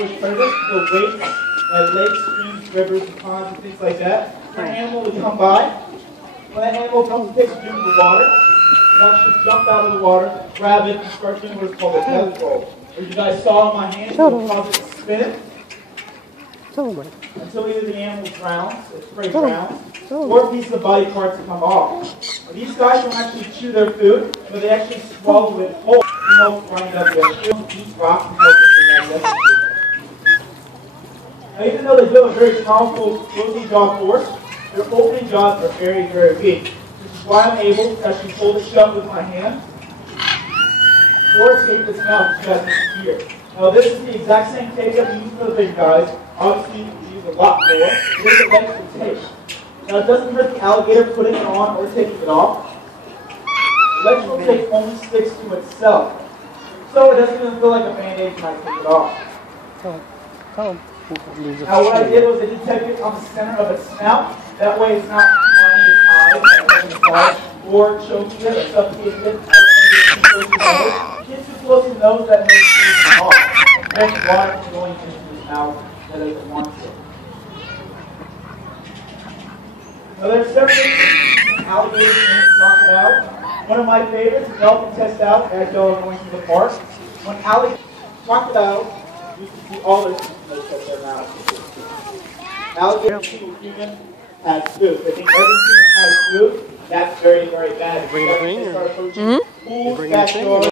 ambush predators to the lakes, lakes, streams, rivers, and ponds, and things like that. When an animal would come by, when that animal comes and takes a drink of the water, it actually jump out of the water, grab it, and start doing what is called a death roll. As you guys saw in my hand, it will cause it to spin until either the animal drowns, its prey drowns, or a piece of the body parts come off. These guys don't actually chew their food, but they actually swallow it whole. Running up there, eat rocks and help it. Now, even though they do have a very powerful closing jaw force, their opening jaws are very, very weak. Which is why I'm able to actually hold it shut with my hand or tape this mouth, which you guys can see here. Now, this is the exact same tape that we use for the big guys. Obviously, we use a lot more. It is electrical tape. Now, it doesn't hurt the alligator putting it on or taking it off. Electrical tape only sticks to itself. So it doesn't even feel like a band-aid when I take it off. Tell him. Now what I did was I detected it on the center of its snout. That way it's not blinding its eyes or choking it or suffocating it. Kids too close to the nose, that makes it off. There's water going into his mouth that doesn't want to. Now there's several alligators and crocodiles. One of my favorites is y'all can test out as y'all are going to the park. When crocodiles, you can see all their teeth shut their mouths. Alligators think human has food. They think every human has food. That's very, very bad. Bring the thing? Pools, backyards,